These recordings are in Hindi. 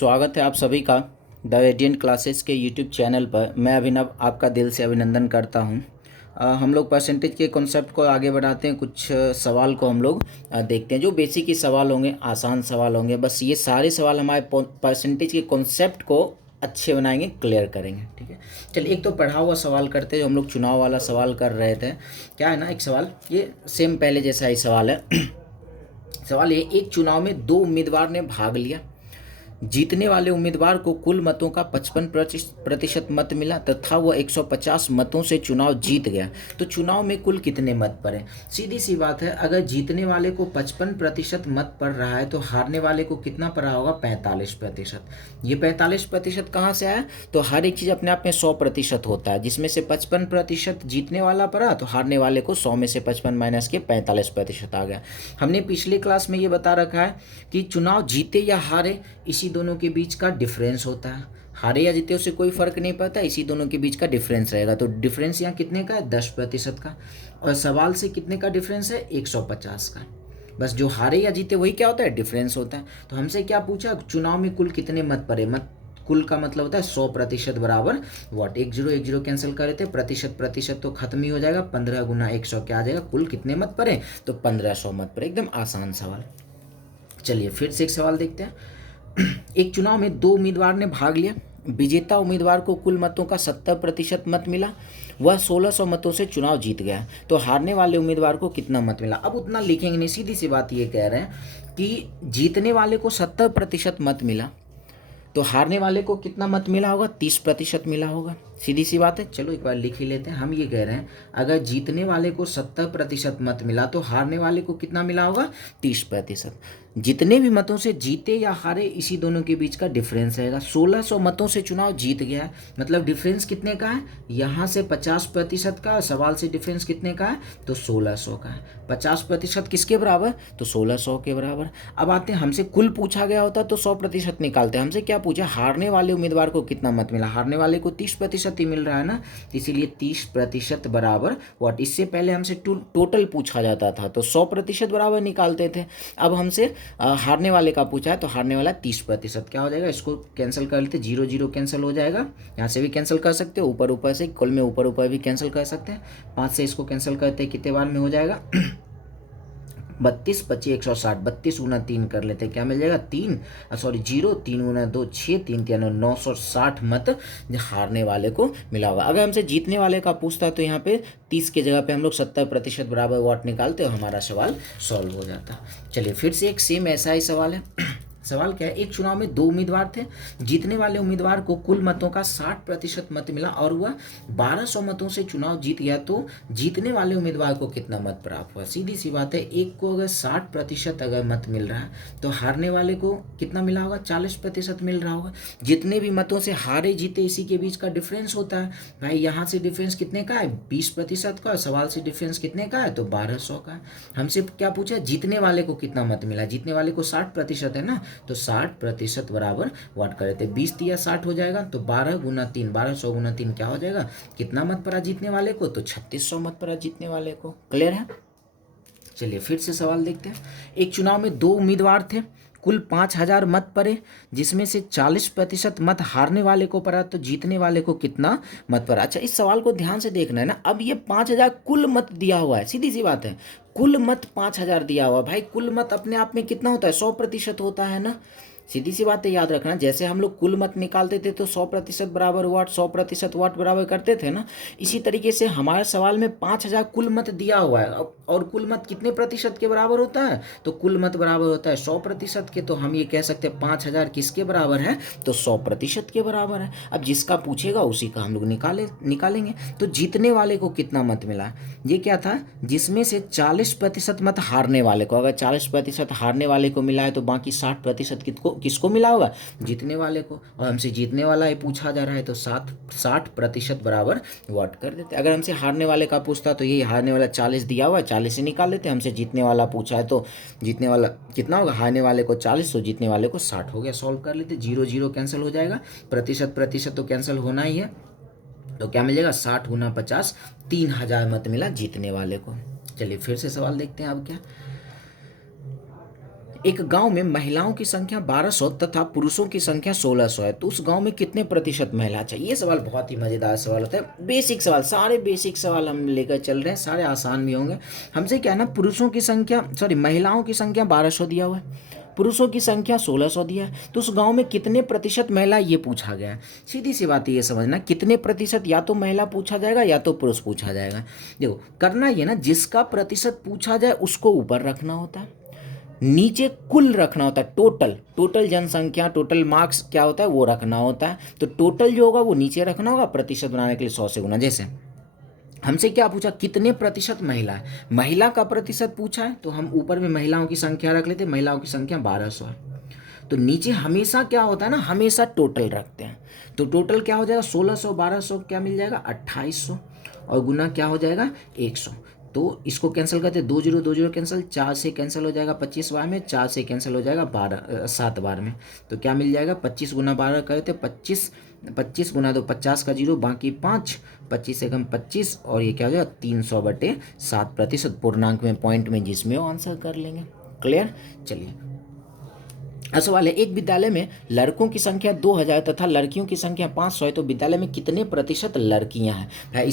स्वागत है आप सभी का द रेडियंट क्लासेस के यूट्यूब चैनल पर। मैं अभिनव आपका दिल से अभिनंदन करता हूं। हम लोग परसेंटेज के कॉन्सेप्ट को आगे बढ़ाते हैं। कुछ सवाल को हम लोग देखते हैं जो बेसिक ही सवाल होंगे, आसान सवाल होंगे। बस ये सारे सवाल हमारे परसेंटेज के कॉन्सेप्ट को अच्छे बनाएंगे, क्लियर करेंगे। ठीक है, चलिए एक तो पढ़ा हुआ सवाल करते हैं जो हम लोग चुनाव वाला सवाल कर रहे थे। क्या है ना, एक सवाल ये सेम पहले जैसा ही सवाल है। सवाल ये, एक चुनाव में दो उम्मीदवार ने भाग लिया। जीतने वाले उम्मीदवार को कुल मतों का 55% मत मिला तथा वह 150 मतों से चुनाव जीत गया। तो चुनाव में कुल कितने मत पड़े? सीधी सी बात है, अगर जीतने वाले को 55% मत पड़ रहा है तो हारने वाले को कितना पड़ा होगा? 45%। ये 45% कहाँ से आया? तो हर एक चीज़ अपने आप में 100% होता है, जिसमें से 55% जीतने वाला पड़ा तो हारने वाले को 100 में से 55 माइनस के 45% आ गया। हमने पिछले क्लास में ये बता रखा है कि चुनाव जीते या हारे, इसी दोनों के बीच का डिफरेंस होता है। हारे या जीते उससे कोई फर्क नहीं पड़ता, इसी दोनों के बीच का डिफरेंस रहेगा। तो डिफरेंस यहाँ कितने का है? 10% का। और सवाल से कितने का डिफरेंस है? 150 का। बस जो हारे या जीते वही क्या होता है? डिफरेंस होता है। तो हमसे क्या पूछा? चुनाव में कुल कितने मत पड़े। मत कुल का मतलब होता है 100% बराबर वॉट। 10 कैंसिल करे थे, प्रतिशत तो खत्म ही हो जाएगा। 15 गुना 100 क्या आ जाएगा? कुल कितने मत पड़े? तो 1500 मत पड़े। एकदम आसान सवाल। चलिए फिर से एक सवाल देखते हैं। एक चुनाव में दो उम्मीदवार ने भाग लिया। विजेता उम्मीदवार को कुल मतों का 70% मत मिला, वह 1600 मतों से चुनाव जीत गया। तो हारने वाले उम्मीदवार को कितना मत मिला? अब उतना लिखेंगे नहीं, सीधी सी बात ये कह रहे हैं कि जीतने वाले को 70% मत मिला तो हारने वाले को कितना मत मिला होगा? 30% मिला होगा। सीधी सी बात है। चलो एक बार लिख ही लेते हैं। हम ये कह रहे हैं अगर जीतने वाले को 70% मत मिला तो हारने वाले को कितना मिला होगा? 30%। जितने भी मतों से जीते या हारे, इसी दोनों के बीच का डिफरेंस रहेगा। 1600 मतों से चुनाव जीत गया है, मतलब डिफरेंस कितने का है? यहाँ से 50% का। सवाल से डिफरेंस कितने का है? तो 1600 का है। 50% किसके बराबर? तो 1600 के बराबर। अब आते हैं, हमसे कुल पूछा गया होता तो 100% निकालते। हमसे क्या पूछा? हारने वाले उम्मीदवार को कितना मत मिला। हारने वाले को 30% ही मिल रहा है ना, इसीलिए 30% बराबर वॉट। इससे पहले हमसे टोटल पूछा जाता था तो 100% बराबर निकालते थे। अब हमसे हारने वाले का पूछा है तो हारने वाला 30%। क्या हो जाएगा? इसको कैंसिल कर लेते, 0 0 कैंसिल हो जाएगा। यहाँ से भी कैंसिल कर सकते हो, ऊपर ऊपर से कुल में ऊपर ऊपर भी कैंसिल कर सकते हैं। 5 से इसको कैंसिल करते हैं, कितने बार में हो जाएगा? 32 25 160। 32 गुना 3 कर लेते हैं, क्या मिल जाएगा? 0 3 गुना 2 6 3 3 960 मत हारने वाले को मिला होगा। अगर हमसे जीतने वाले का पूछता है तो यहाँ पे 30 की जगह पे हम लोग 70% बराबर वॉट निकालते और हमारा सवाल सॉल्व हो जाता। चलिए फिर से एक सेम ऐसा ही सवाल है। सवाल क्या है? एक चुनाव में दो उम्मीदवार थे। जीतने वाले उम्मीदवार को कुल मतों का 60% मत मिला और वह 1200 मतों से चुनाव जीत गया। तो जीतने वाले उम्मीदवार को कितना मत प्राप्त हुआ? सीधी सी बात है, एक को अगर 60% अगर मत मिल रहा है तो हारने वाले को कितना मिला होगा? 40% मिल रहा होगा। जितने भी मतों से हारे जीते, इसी के बीच का डिफरेंस होता है। भाई यहाँ से डिफरेंस कितने का है? 20% का। सवाल से डिफरेंस कितने का है? तो 1200 का है। हमसे क्या पूछा? जीतने वाले को कितना मत मिला। जीतने वाले को 60% है ना, तो 60% बराबर व्हाट करे थे? 20 दिया 60 हो जाएगा। तो 12 गुना 3, 1200 गुना 3 क्या हो जाएगा? कितना मत पड़ा जीतने वाले को? तो 3600 मत पड़ा जीतने वाले को। क्लियर है? चलिए फिर से सवाल देखते हैं। एक चुनाव में दो उम्मीदवार थे, कुल 5000 मत पड़े, जिसमें से 40% मत हारने वाले को पड़ा तो जीतने वाले को कितना मत पड़ा? अच्छा, इस सवाल को ध्यान से देखना है ना। अब ये 5000 कुल मत दिया हुआ है, सीधी सी बात है, कुल मत 5000 दिया हुआ। भाई कुल मत अपने आप में कितना होता है? 100% होता है ना। सीधी सी बात है, याद रखना। जैसे हम लोग कुल मत निकालते थे तो 100% बराबर वाट, 100% वाट बराबर करते थे ना, इसी तरीके से हमारे सवाल में 5000 कुल मत दिया हुआ है। और कुल मत कितने प्रतिशत के बराबर होता है? तो कुल मत बराबर होता है 100% के। तो हम ये कह सकते हैं 5000 किसके बराबर है? तो 100% के बराबर है। अब जिसका पूछेगा उसी का हम लोग निकालेंगे। तो जीतने वाले को कितना मत मिला? ये क्या था? जिसमें से 40% मत हारने वाले को। अगर 40% हारने वाले को मिला है तो बाकी 60% किसको मिला होगा? जीतने वाले को। और हमसे जीतने वाला ही पूछा जा रहा है तो 60% बराबर व्हाट कर देते। अगर हमसे हारने वाले का पूछता तो यही हारने वाला 40 दिया हुआ है, 40 से निकाल लेते। हमसे जीतने वाला पूछा है तो जीतने वाला कितना होगा? हारने वाले को 40 तो जीतने वाले को 60 हो गया। सॉल्व कर लेते। 0 0 कैंसिल हो जाएगा, प्रतिशत तो कैंसिल होना ही है। तो क्या मिल जाएगा? 60 गुना 50, 3000 मत मिला जीतने वाले को। चलिए फिर से सवाल देखते हैं। अब क्या एक गांव में महिलाओं की संख्या 1200 तथा पुरुषों की संख्या 1600 है, तो उस गांव में कितने प्रतिशत महिला चाहिए। ये सवाल बहुत ही मज़ेदार सवाल होता है, बेसिक सवाल, सारे बेसिक सवाल हम लेकर चल रहे हैं, सारे आसान भी होंगे। हमसे क्या है ना, पुरुषों की संख्या महिलाओं की संख्या 1200 दिया हुआ है, पुरुषों की संख्या 1600 दिया है, तो उस गांव में कितने प्रतिशत महिला ये पूछा गया है। सीधी सी बात है, ये समझना कितने प्रतिशत या तो महिला पूछा जाएगा या तो पुरुष पूछा जाएगा। देखो करना ये ना, जिसका प्रतिशत पूछा जाए उसको ऊपर रखना होता है, नीचे कुल रखना होता है, टोटल टोटल जनसंख्या, टोटल मार्क्स क्या होता है वो रखना होता है। तो टोटल जो होगा वो नीचे रखना होगा, प्रतिशत बनाने के लिए 100 से गुना। जैसे हमसे क्या पूछा, कितने प्रतिशत महिला है, महिला का प्रतिशत पूछा है तो हम ऊपर में महिलाओं की संख्या रख लेते हैं, महिलाओं की संख्या 1200 है। तो नीचे हमेशा क्या होता है ना, हमेशा टोटल रखते हैं। तो टोटल क्या हो जाएगा, 1600 1200 क्या मिल जाएगा 2800, और गुना क्या हो जाएगा 100। तो इसको कैंसिल करते, 2 जीरो 2 जीरो कैंसिल, 4 से कैंसिल हो जाएगा 25 बार में, 4 से कैंसिल हो जाएगा 7 बार में। तो क्या मिल जाएगा, 25 गुना 12 करते 25, 25 गुना 2 50 का जीरो, बाकी 5, 25 एकम 25, और ये क्या हो जाएगा 300/7% पूर्णांक में, पॉइंट में, जिसमें वो आंसर कर लेंगे। क्लियर। चलिए सवाल है, एक विद्यालय में लड़कों की संख्या 2000 तथा लड़कियों की संख्या 500 है, तो विद्यालय में कितने प्रतिशत लड़कियां हैं। भाई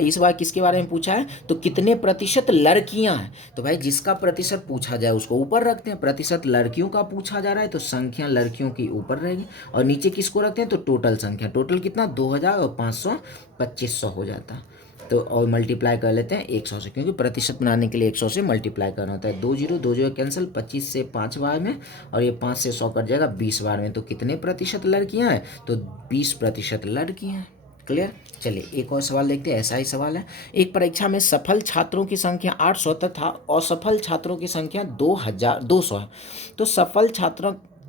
इस बार किसके बारे में पूछा है, तो कितने प्रतिशत लड़कियां हैं। तो भाई जिसका प्रतिशत पूछा जाए उसको ऊपर रखते हैं, प्रतिशत लड़कियों का पूछा जा रहा है तो संख्या लड़कियों की ऊपर रहेगी, और नीचे किसको रखते हैं, तो टोटल संख्या, टोटल कितना 2000 और 500 2500 हो जाता है। तो और मल्टीप्लाई कर लेते हैं 100 से, क्योंकि प्रतिशत बनाने के लिए 100 से मल्टीप्लाई करना होता है। 2 जीरो 2 जीरो कैंसिल, 25 से 5 बार में, और ये 5 से 100 कट जाएगा 20 बार में। तो कितने प्रतिशत लड़कियां हैं, तो 20% लड़कियां हैं। क्लियर। चलिए एक और सवाल देखते हैं, ऐसा ही सवाल है, एक परीक्षा में सफल छात्रों की संख्या 800 तथा असफल छात्रों की संख्या 200 है, तो सफल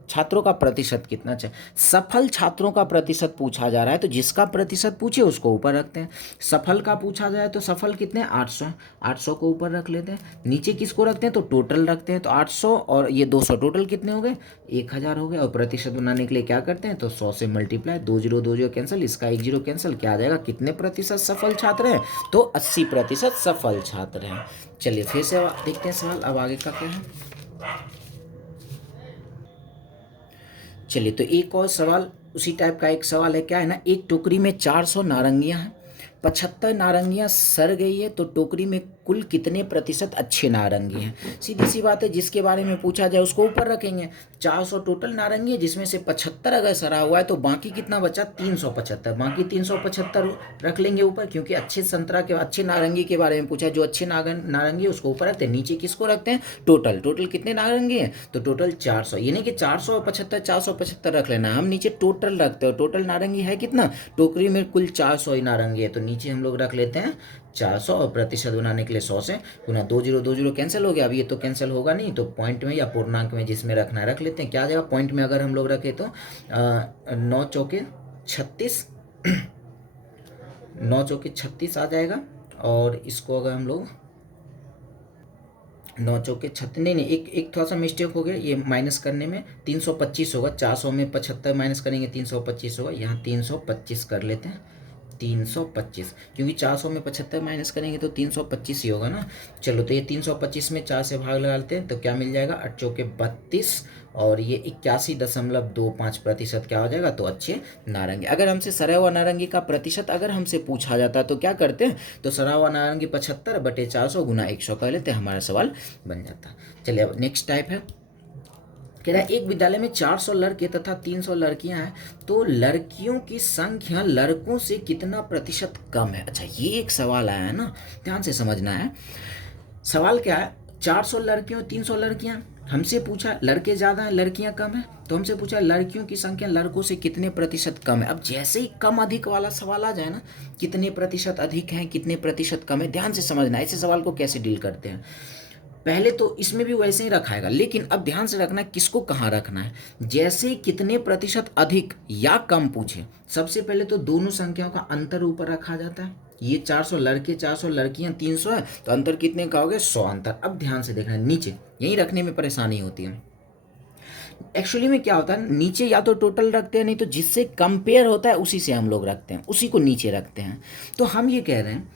छात्रों का प्रतिशत कितना चाहिए। सफल छात्रों का प्रतिशत पूछा जा रहा है, तो जिसका प्रतिशत पूछे उसको ऊपर रखते हैं। सफल का पूछा जाए तो सफल कितने 800, 800 को ऊपर रख लेते हैं। नीचे किसको रखते हैं, तो टोटल रखते हैं, तो 800 और ये 200 टोटल कितने हो गए 1000 हो गए। और प्रतिशत बनाने के लिए क्या करते हैं, तो 100 से मल्टीप्लाई, 2 जीरो 2 जीरो कैंसिल, इसका 1 जीरो कैंसिल, क्या आ जाएगा, कितने प्रतिशत सफल छात्र हैं, तो 80% सफल छात्र हैं। चलिए फिर से देखते हैं सवाल, अब आगे का क्या है। चलिए तो एक और सवाल उसी टाइप का एक सवाल है, क्या है ना, एक टोकरी में 400 नारंगियां हैं, 75 नारंगियां सड़ गई है, तो टोकरी में कुल कितने प्रतिशत अच्छे नारंगी हैं। सीधी सी बात है, जिसके बारे में पूछा जाए उसको ऊपर रखेंगे। 400 टोटल नारंगी है, जिसमें से 75 अगर सड़ा हुआ है तो बाकी कितना बचा 375, बाकी 375 रख लेंगे ऊपर, क्योंकि अच्छे संतरा के अच्छे नारंगी के बारे में पूछा है, जो अच्छे नारंगी है उसको ऊपर रखते हैं। नीचे किसको रखते हैं, टोटल कितने नारंगी हैं, तो टोटल 400, ये नहीं कि 400 और 75 475 रख लेना, हम नीचे टोटल रखते हो। टोटल नारंगी है कितना, टोकरी में कुल 400 ही नारंगी है, तो नीचे हम लोग रख लेते हैं 400, और प्रतिशत बनाने के लिए 100 से गुना, 2 जीरो 2 जीरो कैंसिल हो गया। अब ये तो कैंसिल होगा नहीं, तो पॉइंट में या पूर्णांक में जिसमें रखना है रख लेते हैं। क्या आ जाएगा, पॉइंट में अगर हम लोग रखें तो 9 चौके 36 9 चौके 36 आ जाएगा। और इसको अगर हम लोग 9 चौके 36, नहीं एक थोड़ा सा मिस्टेक हो गया, ये माइनस करने में 325 होगा, 400 में 75 माइनस करेंगे 325 होगा, यहाँ 325 कर लेते हैं, 325, क्योंकि 400 में 75 माइनस करेंगे तो 325 ही होगा ना। चलो तो ये 325 में 4 से भाग लगा लेते हैं, तो क्या मिल जाएगा 8 चौके 32, और ये 81.25% क्या हो जाएगा, तो अच्छे नारंगी। अगर हमसे सड़ा हुआ नारंगी का प्रतिशत अगर हमसे पूछा जाता तो क्या करते हैं, तो सड़ा हुआ नारंगी 75/400 गुना 100 कर लेते हैं, हमारा सवाल बन जाता। चलिए अब नेक्स्ट टाइप है, कह रहा है एक विद्यालय में 400 लड़के तथा 300 लड़कियां हैं, तो लड़कियों की संख्या लड़कों से कितना प्रतिशत कम है। अच्छा ये एक सवाल आया है ना, ध्यान से समझना है। सवाल क्या है, 400 लड़कियों 300 लड़कियां, हमसे पूछा लड़के ज़्यादा हैं लड़कियां कम है, तो हमसे पूछा लड़कियों की संख्या लड़कों से कितने प्रतिशत कम है। अब जैसे ही कम अधिक वाला सवाल आ जाए ना, कितने प्रतिशत अधिक हैं कितने प्रतिशत कम है, ध्यान से समझना ऐसे सवाल को कैसे डील करते हैं। पहले तो इसमें भी वैसे ही रखाएगा, लेकिन अब ध्यान से रखना है किसको कहाँ रखना है। जैसे कितने प्रतिशत अधिक या कम पूछे, सबसे पहले तो दोनों संख्याओं का अंतर ऊपर रखा जाता है। ये 400 लड़के 400 लड़कियां 300 है, तो अंतर कितने का हो गया 100 अंतर। अब ध्यान से देखना है, नीचे यही रखने में परेशानी होती है। एक्चुअली में क्या होता है, नीचे या तो टोटल रखते हैं, नहीं तो जिससे कंपेयर होता है उसी से हम लोग रखते हैं, उसी को नीचे रखते हैं। तो हम ये कह रहे हैं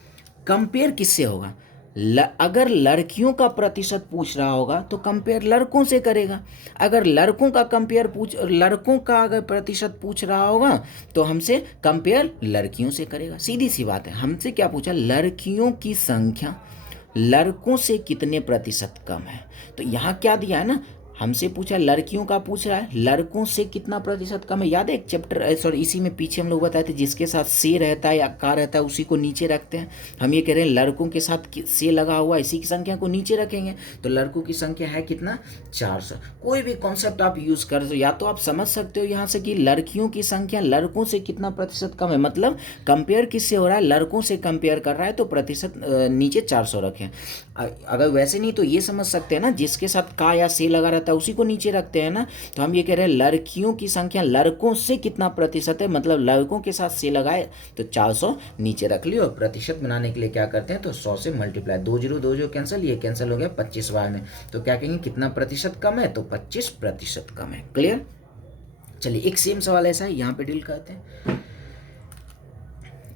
कंपेयर किससे होगा, अगर लड़कियों का प्रतिशत पूछ रहा होगा तो कंपेयर लड़कों से करेगा। अगर लड़कों का अगर प्रतिशत पूछ रहा होगा तो हमसे कंपेयर लड़कियों से करेगा। सीधी सी बात है। हमसे क्या पूछा, लड़कियों की संख्या लड़कों से कितने प्रतिशत कम है। तो यहाँ क्या दिया है ना, हमसे पूछा, लड़कियों का पूछ रहा है, लड़कों से कितना प्रतिशत कम है। याद है एक चैप्टर, सॉरी इसी में पीछे हम लोग बताए थे, जिसके साथ से रहता है या का रहता है उसी को नीचे रखते हैं। हम ये कह रहे हैं लड़कों के साथ से लगा हुआ इसी की संख्या को नीचे रखेंगे। तो लड़कों की संख्या है कितना, 400। कोई भी कॉन्सेप्ट आप यूज़ कर दो, या तो आप समझ सकते हो यहाँ से कि लड़कियों की संख्या लड़कों से कितना प्रतिशत कम है, मतलब कंपेयर किससे हो रहा है, लड़कों से कंपेयर कर रहा है, तो प्रतिशत नीचे 400 रखें। अगर वैसे नहीं तो ये समझ सकते हैं ना, जिसके साथ का या से लगा रहता है उसी को नीचे रखते हैं ना। तो हम ये कह रहे हैं लड़कियों की संख्या लड़कों से कितना प्रतिशत है, मतलब लड़कों के साथ से लगाए तो 400 नीचे रख लियो। प्रतिशत बनाने के लिए क्या करते हैं, तो 100 से मल्टीप्लाई, 2 जीरो कैंसिल, ये कैंसिल हो गया 25 बार में। तो क्या कहेंगे, कितना प्रतिशत कम है, तो 25% कम है। क्लियर। चलिए एक सेम सवाल ऐसा है, यहाँ पे डील करते हैं।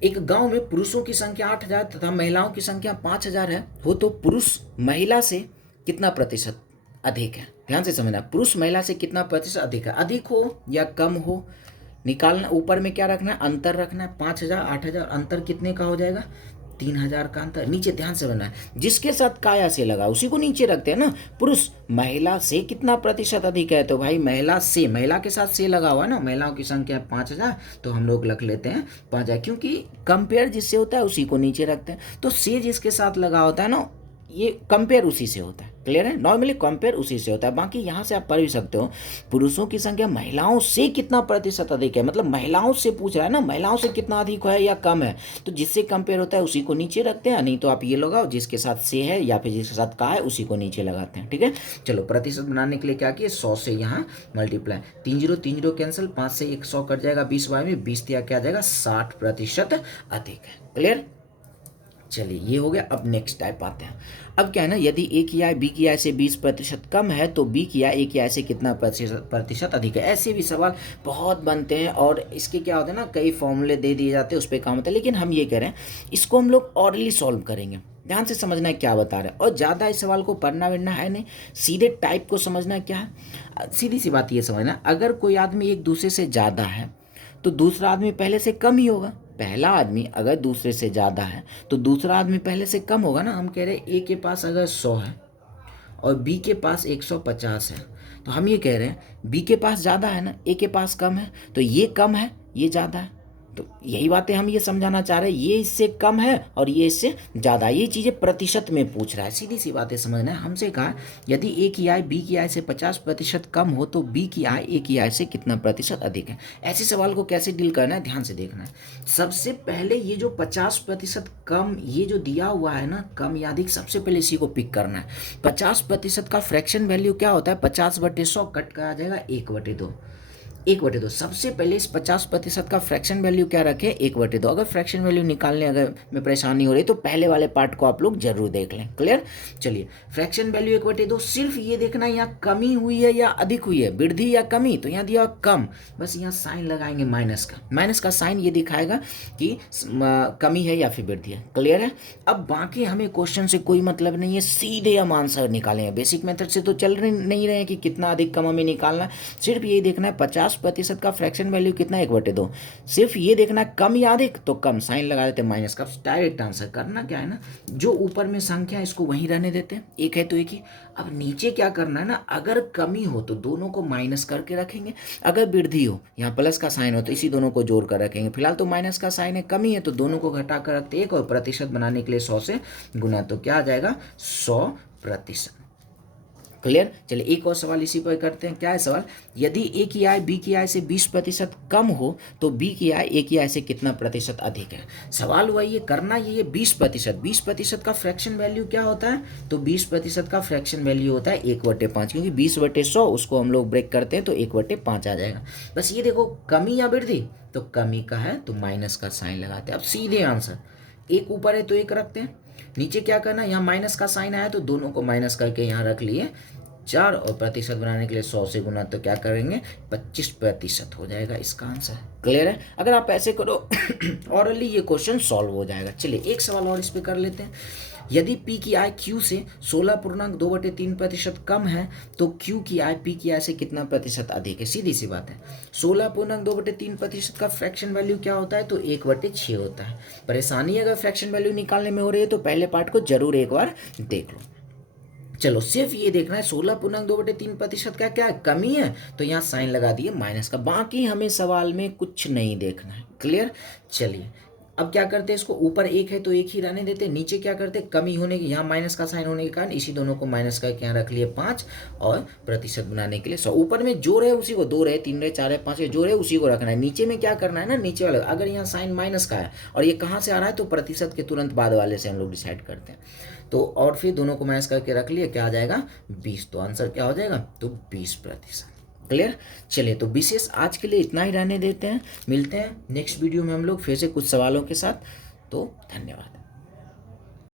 एक गांव में पुरुषों की संख्या 8000 तथा महिलाओं की संख्या 5000 है हो, तो पुरुष महिला से कितना प्रतिशत अधिक है। ध्यान से समझना, पुरुष महिला से कितना प्रतिशत अधिक है, अधिक हो या कम हो निकालना। ऊपर में क्या रखना है, अंतर रखना है। 5000 8000 अंतर कितने का हो जाएगा, 3000 का अंतर। नीचे ध्यान से बनना है, जिसके साथ काया से लगा उसी को नीचे रखते हैं ना। पुरुष महिला से कितना प्रतिशत अधिक है, तो भाई महिला के साथ से लगा हुआ है ना, महिलाओं की संख्या 5000, तो हम लोग लिख लेते हैं 5000, क्योंकि कंपेयर जिससे होता है उसी को नीचे रखते हैं। तो से जिसके साथ लगा होता है ना, ये कंपेयर उसी से होता है। क्लियर है, नॉर्मली कंपेयर उसी से होता है। बाकी यहाँ से आप पढ़ भी सकते हो, पुरुषों की संख्या महिलाओं से कितना प्रतिशत अधिक है, मतलब महिलाओं से पूछ रहा है ना, महिलाओं से कितना अधिक है या कम है, तो जिससे कंपेयर होता है उसी को नीचे रखते हैं। नहीं तो आप ये लगाओ, जिसके साथ से है या फिर जिसके साथ का है उसी को नीचे लगाते हैं। ठीक है, चलो प्रतिशत बनाने के लिए क्या किए, 100 से यहाँ मल्टीप्लाई, 3 जीरो कैंसिल, 5 से 100 कट जाएगा, 20 बार में 20 दिया, क्या आ जाएगा, 60% अधिक है। क्लियर। चलिए ये हो गया। अब नेक्स्ट टाइप आते हैं। अब क्या है ना, यदि ए की आय बी की आय से 20% कम है तो बी की आय ए की आय से कितना प्रतिशत अधिक है। ऐसे भी सवाल बहुत बनते हैं और इसके क्या होता है ना, कई फॉर्मूले दे दिए जाते हैं, उस पर काम होता है। लेकिन हम ये कह रहे हैं इसको हम लोग ऑरली सॉल्व करेंगे। ध्यान से समझना है क्या बता रहे हैं, और ज़्यादा इस सवाल को पढ़ना वढ़ना है नहीं, सीधे टाइप को समझना क्या है। सीधी सी बात ये समझना, अगर कोई आदमी एक दूसरे से ज़्यादा है तो दूसरा आदमी पहले से कम ही होगा। पहला आदमी अगर दूसरे से ज़्यादा है तो दूसरा आदमी पहले से कम होगा ना। हम कह रहे हैं ए के पास अगर 100 है और बी के पास 150 है, तो हम ये कह रहे हैं बी के पास ज़्यादा है ना, ए के पास कम है, तो ये कम है ये ज़्यादा है। तो यही बातें हम ये समझाना चाह रहे हैं, ये इससे कम है और ये इससे ज़्यादा। ये चीज़ें प्रतिशत में पूछ रहा है, सीधी सी बातें समझना है। हमसे कहा यदि ए की आय बी की आय से 50% कम हो तो बी की आय ए की आय से कितना प्रतिशत अधिक है। ऐसे सवाल को कैसे डील करना है, ध्यान से देखना है। सबसे पहले ये जो 50% कम ये जो दिया हुआ है ना, कम या अधिक, सबसे पहले इसी को पिक करना है। 50% का फ्रैक्शन वैल्यू क्या होता है, 50/100 कट का आ जाएगा 1/2। 1/2 सबसे पहले इस 50% का फ्रैक्शन वैल्यू क्या रखें, 1/2। अगर फ्रैक्शन वैल्यू निकालने अगर में परेशानी हो रही तो पहले वाले पार्ट को आप लोग जरूर देख लें। क्लियर। चलिए फ्रैक्शन वैल्यू 1/2, सिर्फ ये देखना यहाँ कमी हुई है या अधिक हुई है, वृद्धि या कमी। तो यहाँ दिया कम, बस यहाँ साइन लगाएंगे माइनस का साइन ये दिखाएगा कि कमी है या फिर वृद्धि है। क्लियर है। अब बाकी हमें क्वेश्चन से कोई मतलब नहीं है, सीधे हम आंसर निकालेंगे। बेसिक मेथड से तो चल नहीं रहे हैं कि कितना अधिक कम हमें निकालना है, सिर्फ यही देखना है 50% का फ्रैक्शन वैल्यू कितना, 1/2। सिर्फ ये देखना है कम या अधिक, तो कम साइन लगा देते हैं माइनस का, डायरेक्ट आंसर। करना क्या है ना, जो ऊपर में संख्या इसको वहीं रहने देते हैं, एक है तो एक ही। अब नीचे क्या करना है ना, अगर कमी हो तो दोनों को माइनस करके रखेंगे, अगर वृद्धि हो यहाँ प्लस का साइन हो तो इसी दोनों को जोड़ कर रखेंगे। फिलहाल तो माइनस का साइन है, कमी है तो दोनों को घटा कर रखते एक, और प्रतिशत बनाने के लिए 100 से गुना, तो क्या आ जाएगा 100%। क्लियर। चलिए एक और सवाल इसी पर करते हैं। क्या है सवाल, यदि ए की आय बी की आय से 20% कम हो तो बी की आय ए की आय से कितना प्रतिशत अधिक है। सवाल हुआ ये करना, ये 20% का फ्रैक्शन वैल्यू क्या होता है, तो 20% का फ्रैक्शन वैल्यू होता है 1/5, क्योंकि 20/100 उसको हम लोग ब्रेक करते हैं तो 1/5 आ जाएगा। बस ये देखो कमी या वृद्धि, तो कमी का है तो माइनस का साइन लगाते हैं। अब सीधे आंसर, एक ऊपर है तो एक रखते हैं, नीचे क्या करना, यहाँ माइनस का साइन आया तो दोनों को माइनस करके यहाँ रख लिए 4, और प्रतिशत बनाने के लिए 100 से गुना, तो क्या करेंगे 25% हो जाएगा इसका आंसर। क्लियर है। अगर आप ऐसे करो ऑरली ये क्वेश्चन सॉल्व हो जाएगा। चलिए एक सवाल और इस पे कर लेते हैं। यदि पी की आय क्यू से 16.2/3% कम है तो क्यू की आय पी की आय से कितना प्रतिशत अधिक है। सीधी सी बात है, 16.2/3% का फ्रैक्शन वैल्यू क्या होता है, तो 1/6 होता है। परेशानी अगर फ्रैक्शन वैल्यू निकालने में हो रही है तो पहले पार्ट को जरूर एक बार देख लो। चलो सिर्फ ये देखना है 16.2/3% का क्या कमी है, तो यहाँ साइन लगा दिए माइनस का, बाकी हमें सवाल में कुछ नहीं देखना है। क्लियर। चलिए अब क्या करते हैं, इसको ऊपर एक है तो एक ही रहने देते हैं, नीचे क्या करते हैं, कमी होने की यहाँ माइनस का साइन होने के कारण इसी दोनों को माइनस करके यहाँ रख लिए 5 और प्रतिशत बनाने के लिए 100। ऊपर में जो रहे उसी को, 2 रहे 3 रहे 4 रहे 5 रहे, जो रहे उसी को रखना है। नीचे में क्या करना है ना, नीचे वाला अगर यहाँ साइन माइनस का है और ये कहाँ से आ रहा है, तो प्रतिशत के तुरंत बाद वाले से हम लोग डिसाइड करते हैं। तो और फिर दोनों को माइनस करके रख लिए, क्या आ जाएगा 20, तो आंसर क्या हो जाएगा, तो 20%। क्लियर। चलिए तो विशेष आज के लिए इतना ही रहने देते हैं, मिलते हैं नेक्स्ट वीडियो में हम लोग फिर से कुछ सवालों के साथ। तो धन्यवाद।